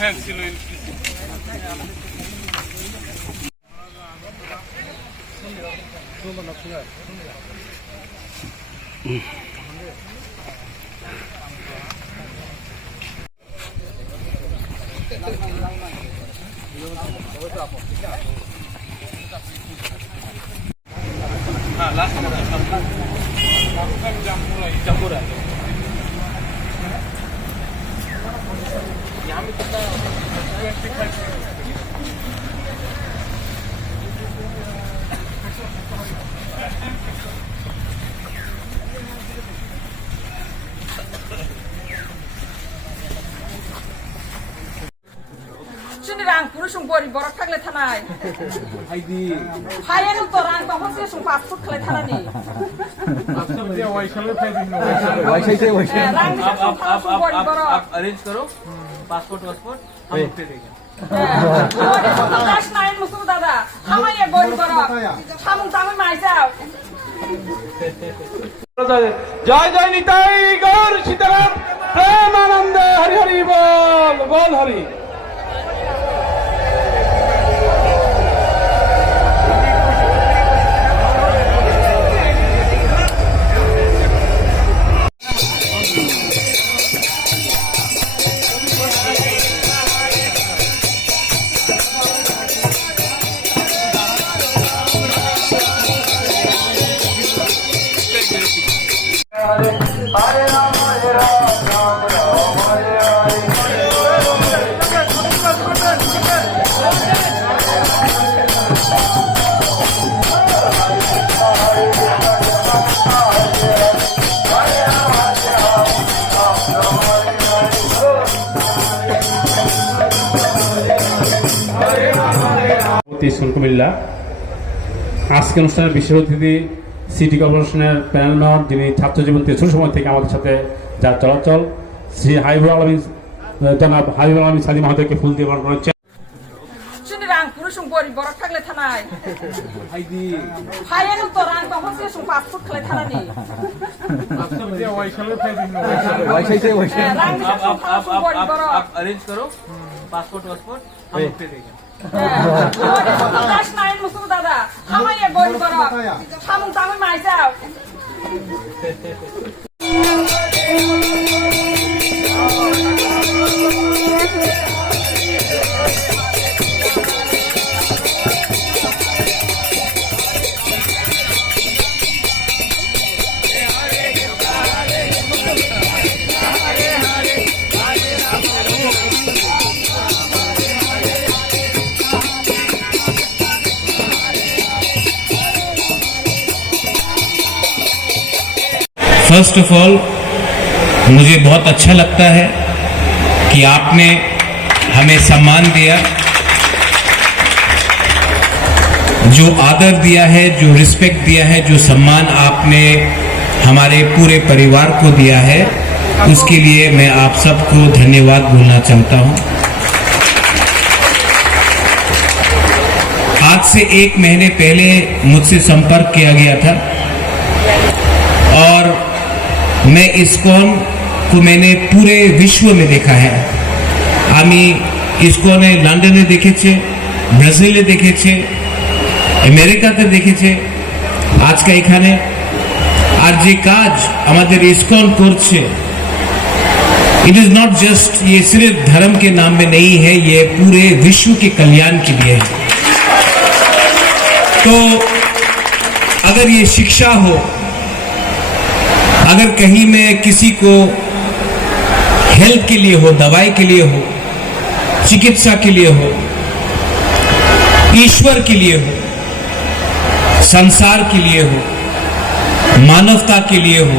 হ্যাঁ ছিল हाँ लास्ट जम्मू है यहाँ में कितना Rang kurusung bori borak tagle thanai. Haidi. Hayen to rang to hose sung passport khle thanani. ये वाइशल में फैल दिन आप अरेंज करो पासपोर्ट हम लोग दे देंगे Last night musu dada. Hama ye bori borak. Hamung tamai mai jao. जय जय निताई गौर सीताराम प्रेम आनंद हरि हरि बोल बोल हरि কুমিল্লা আজকে অনুষ্ঠানের বিশেষ অতিথি সিটি কর্পোরেশনের প্যানেল মেয়র যিনি ছাত্র জীবন থেকে ছোট সময় থেকে আমাদের সাথে যার চলাচল শ্রী হাবিবুল আলমিন জনাব হাবিবুল আলমিন সাদি মহোদয়কে ফুল দিয়ে বরণ করেছেন Rang kurusung bori borak tagle thanai. Haidi. Hayen to rang to hose sung passport khle thanani. ये वाइशल में फैल दिन आप अरेंज करो पासपोर्ट हम लोग दे देंगे Last night musu dada. Hama ye bori borak. Hamung tamai mai jao. First of all मुझे बहुत अच्छा लगता है कि आपने हमें सम्मान दिया, जो आदर दिया है, जो रिस्पेक्ट दिया है, जो सम्मान आपने हमारे पूरे परिवार को दिया है, उसके लिए मैं आप सबको धन्यवाद बोलना चाहता हूं। आज से 1 महीने पहले मुझसे संपर्क किया गया था और मैं इस्कॉन को मैंने पूरे विश्व में देखा है। আমি ইসকনে লন্ডনে দেখেছে, ব্রাজিলে দেখেছে, আমেরিকাতে দেখেছে, আজকে এখানে আর যে কাজ আমাদের ইসকন করছে, इट इज नॉट जस्ट ये सिर्फ धर्म के नाम में नहीं है, ये पूरे विश्व के कल्याण के लिए है। तो अगर ये शिक्षा हो, अगर कहीं में किसी को हेल्प के लिए हो, दवाई के लिए हो, चिकित्सा के लिए हो, ईश्वर के लिए हो, संसार के लिए हो, मानवता के लिए हो,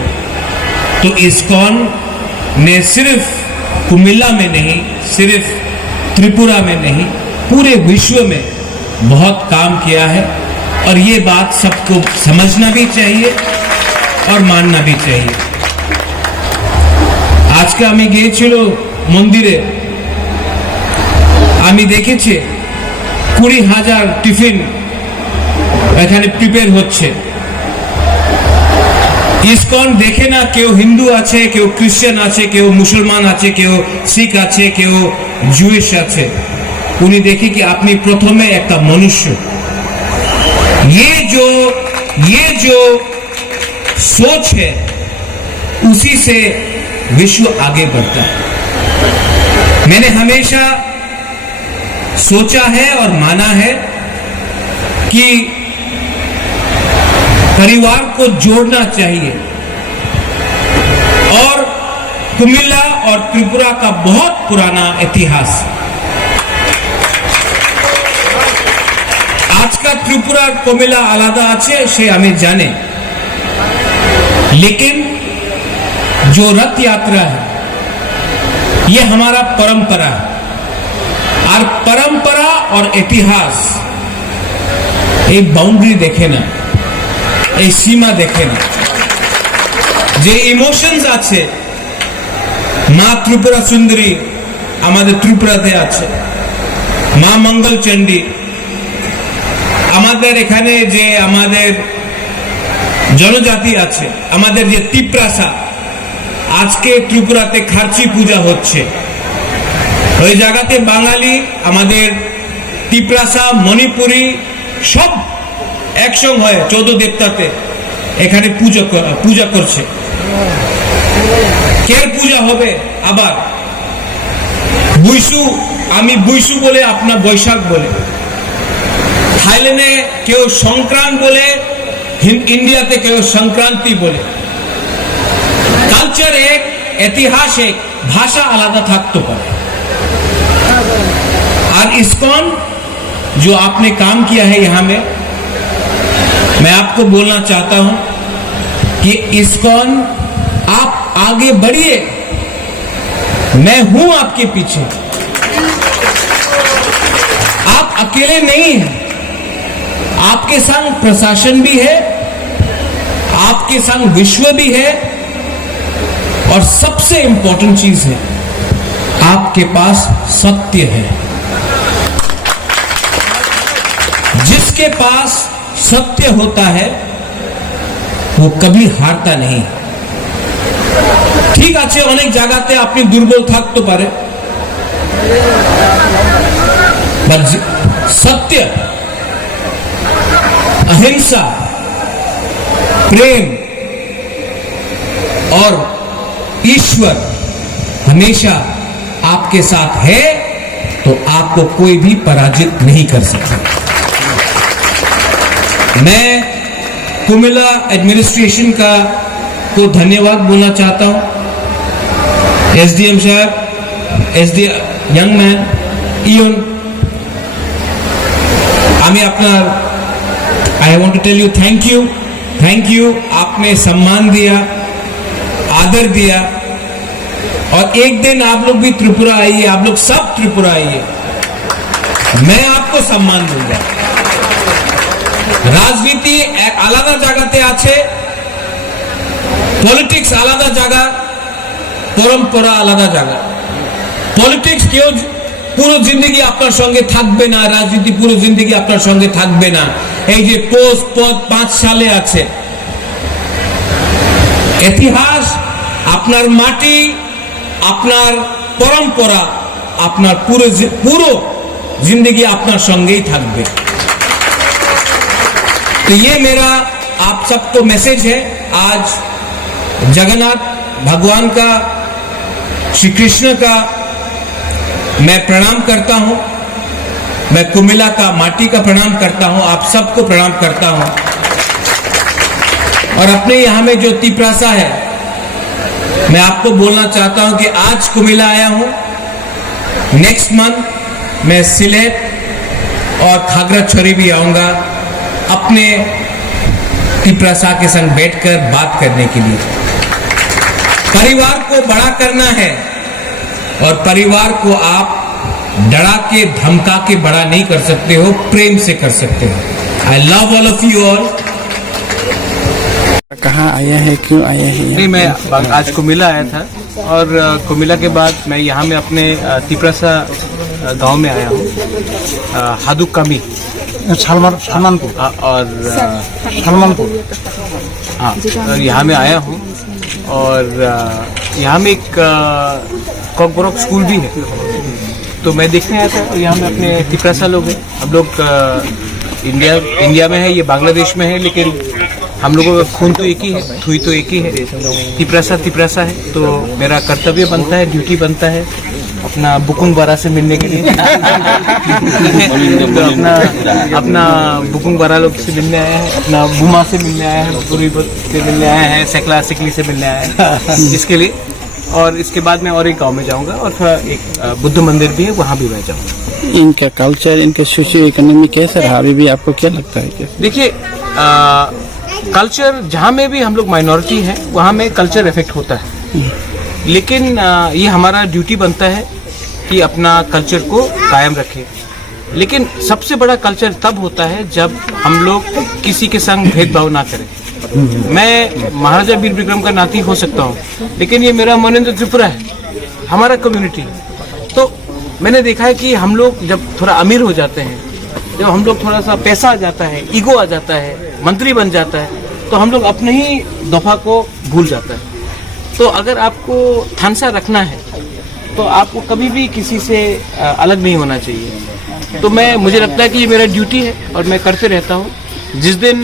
तो इस्कॉन ने सिर्फ कुमिल्ला में नहीं, सिर्फ त्रिपुरा में नहीं, पूरे विश्व में बहुत काम किया है और ये बात सबको समझना भी चाहिए और मानना भी चाहिए। আজকে আমি গিয়েছিল মন্দিরে, আমি দেখেছি 20,000 টিফিন এখানে প্রিপেয়ার হচ্ছে। ইসকন দেখে না কেউ হিন্দু আছে, কেউ খ্রিস্টান আছে, কেউ মুসলমান আছে, কেউ শিখ আছে, কেউ জুইশ আছে। উনি দেখে কি আপনি প্রথমে একটা মনুষ্য। ये जो सोच है उसी से विश्व आगे बढ़ता है। मैंने हमेशा सोचा है और माना है कि परिवार को जोड़ना चाहिए, और कुमिल्ला और त्रिपुरा का बहुत पुराना इतिहास। आज का त्रिपुरा और कुमिल्ला आलादा আছে সে আমি জানি, लेकिन जो रथ यात्रा है ये हमारा परंपरा है, और परंपरा और इतिहास এই বাউন্ডারি দেখে না, এই সীমা দেখে না। যে ইমোশনস আছে, মা ত্রিপুরা সুন্দরী আমাদের ত্রিপুরাতে আছে, মা মঙ্গল চণ্ডী আমাদের এখানে, যে আমাদের জনজাতি আছে, আমাদের যে তিপ্রাসা, আজকে ত্রিপুরাতে খার্চি পূজা হচ্ছে, ওই জায়গাতে বাঙালি, আমাদের তিপ্রাসা, মণিপুরি সব একসঙ্গে হয় 14 দেবতাতে এখানে পূজা করছে। কে পূজা হবে আবার বুইসু, আমি বুইসু বলে, আপনার বৈশাখ বলে, থাইল্যান্ডে কেউ সংক্রান্ত বলে, ইন্ডিয়াতে কেউ সংক্রান্তি বলে। কালচার এক, ইতিহাস এক, ভাষা আলাদা থাকতে পারে। और इस्कॉन जो आपने काम किया है यहां में, मैं आपको बोलना चाहता हूं कि इस्कॉन आप आगे बढ़िए, मैं हूं आपके पीछे। आप अकेले नहीं हैं, आपके संग प्रशासन भी है, आपके संग विश्व भी है, और सबसे इंपॉर्टेंट चीज है आपके पास सत्य है। जिसके पास सत्य होता है वो कभी हारता नहीं। ठीक আছে, অনেক জায়গাতে আপনি দুর্বল থাকতে পারে, বাট सत्य, अहिंसा, प्रेम और ईश्वर हमेशा आपके साथ है, तो आपको कोई भी पराजित नहीं कर सकता। मैं कुमिल्ला एडमिनिस्ट्रेशन का को धन्यवाद बोलना चाहता हूं। एसडीएम साहब, एसडीएम यंग मैन इवन, আমি আপনার I want to tell you thank you. आपने सम्मान दिया, आदर दिया, और एक दिन आप लोग भी त्रिपुरा आइए, आप लोग सब त्रिपुरा आइए, मैं आपको सम्मान दूंगा। রাজনীতি এক আলাদা জায়গাতে আছে, পলিটিক্স আলাদা জায়গা, পরম্পরা আলাদা জায়গা। পলিটিক্স কেউ পুরো জিন্দগি আপনার সঙ্গে থাকবে না, রাজনীতি পুরো জিন্দগি আপনার সঙ্গে থাকবে না। এই যে পোস্ট পদ 5 সালে আছে, ইতিহাস, আপনার মাটি, আপনার পরম্পরা, আপনার পুরো जिंदगी আপনার সঙ্গেই থাকবে। तो ये मेरा आप सबको मैसेज है। आज जगन्नाथ भगवान का, श्री कृष्ण का मैं प्रणाम करता हूं, मैं कुमिल्ला का माटी का प्रणाम करता हूं, आप सबको प्रणाम करता हूं। और अपने यहां में जो तिप्रासा है, मैं आपको बोलना चाहता हूं कि आज कुमिल्ला आया हूं, नेक्स्ट मंथ मैं सिलेट और खागराछड़ी भी आऊंगा अपने तिप्रासा के संग बैठकर बात करने के लिए। परिवार को बड़ा करना है, और परिवार को आप डरा के धमका के बड़ा नहीं कर सकते हो, प्रेम से कर सकते हो। I love all of you all. कहाँ आया है, क्यों आया है? नहीं, मैं आज कुमिल्ला आया था, और कुमिल्ला के बाद मैं यहाँ में अपने तिप्रासा गांव में आया हूँ, हादुक कामी सलमानपुर और सलमानपुर हाँ, और यहाँ मैं आया हूँ और यहाँ में एक कॉकबरॉक स्कूल भी है, तो मैं देखने आया था। और यहाँ में अपने तिपरासा लोग हैं, हम लोग इंडिया में है, ये बांग्लादेश में है, लेकिन हम लोगों का खून तो एक ही है, थुई तो एक ही है, तिपरासा है। तो मेरा कर्तव्य बनता है, ड्यूटी बनता है अपना बुकुंग बारा से मिलने के लिए। तो अपना बुकुंग बारा लोग से मिलने आया है, अपना बुमा से मिलने आया है, बुरीबत से मिलने आया है, सेकला सिकली से मिलने आया है इसके लिए। और इसके बाद मैं और एक गांव में जाऊंगा और थोड़ा एक बुद्ध मंदिर भी है, वहाँ भी मैं जाऊंगा। इनका कल्चर, इनका सोशियो इकोनॉमी कैसा रहा अभी भी आपको क्या लगता है? देखिए, कल्चर जहाँ में भी हम लोग माइनॉरिटी हैं वहाँ में कल्चर इफेक्ट होता है, लेकिन ये हमारा ड्यूटी बनता है कि अपना कल्चर को कायम रखें। लेकिन सबसे बड़ा कल्चर तब होता है जब हम लोग किसी के संग भेदभाव ना करें। मैं महाराजा वीर विक्रम का नाती हो सकता हूँ, लेकिन ये मेरा मनेंद्र त्रिपुरा है, हमारा कम्युनिटी। तो मैंने देखा है कि हम लोग जब थोड़ा अमीर हो जाते हैं, जब हम लोग थोड़ा सा पैसा आ जाता है, ईगो आ जाता है, मंत्री बन जाता है, तो हम लोग अपने ही दफा को भूल जाता है। तो अगर आपको थानसा रखना है तो आपको कभी भी किसी से अलग नहीं होना चाहिए। तो मुझे लगता है कि ये मेरा ड्यूटी है और मैं करते रहता हूँ। जिस दिन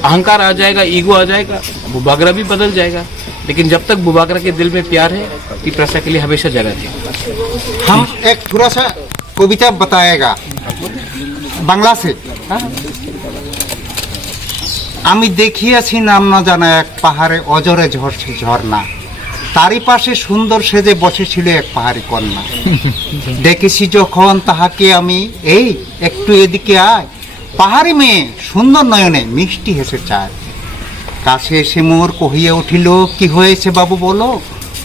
अहंकार आ जाएगा, ईगो आ जाएगा, बुबागरा भी बदल जाएगा, लेकिन जब तक बुबागरा के दिल में प्यार है, तिपरासा के लिए हमेशा जगह थी। हम एक थोड़ा सा कविता बताएगा बांग्ला से। আমি দেখিয়াছি নাম না জানা এক পাহাড়ে অজরে ঝরছে ঝর্ণা, তারই পাশে সুন্দর সেজে বসেছিল এক পাহাড়ি কন্যা। দেখেছি যখন তাহাকে আমি, এই একটু এদিকে আয়, পাহাড়ি মেয়ে সুন্দর নয়নে মিষ্টি হেসে চায়। কাছে এসে মোর কহিয়া উঠিল, কি হয়েছে বাবু বলো?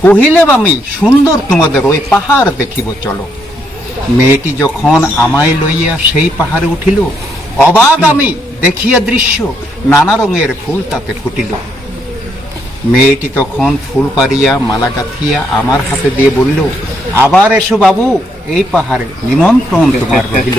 কহিলেম আমি, সুন্দর তোমাদের ওই পাহাড় দেখিব চলো। মেয়েটি যখন আমায় লইয়া সেই পাহাড়ে উঠিল, অবাক আমি দেখিয়া দৃশ্য, নানা রঙের ফুল তাতে ফুটিল। মেয়েটি তখন ফুল পারিয়া মালা গাঁথিয়া আমার হাতে দিয়ে বলল, আবার এসো বাবু, এই পাহাড়ে নিমন্ত্রণ তোমার রহিল।